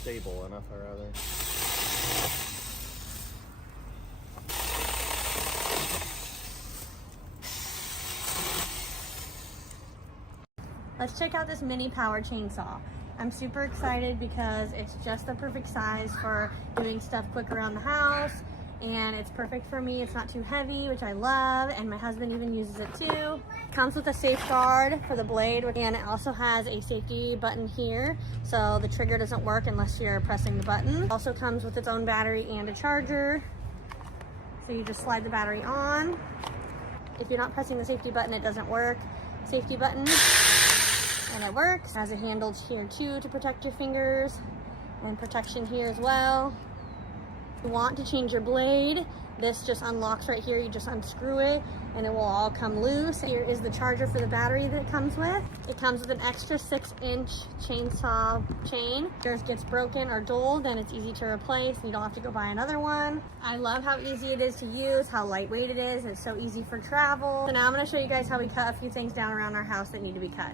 stable enough, or rather. Let's check out this mini power chainsaw. I'm super excited because it's just the perfect size for doing stuff quick around the house, and it's perfect for me. It's not too heavy, which I love, and my husband even uses it too. Comes with a safeguard for the blade, and it also has a safety button here, so the trigger doesn't work unless you're pressing the button. It also comes with its own battery and a charger, so you just slide the battery on. If you're not pressing the safety button, it doesn't work. Safety button, and it works. It has a handle here too to protect your fingers, and protection here as well. If you want to change your blade, this just unlocks right here. You just unscrew it and it will all come loose. Here is the charger for the battery that it comes with. It comes with an extra 6-inch chainsaw chain. If yours gets broken or dull, then it's easy to replace. You don't have to go buy another one. I love how easy it is to use, how lightweight it is. It's so easy for travel. So now I'm gonna show you guys how we cut a few things down around our house that need to be cut.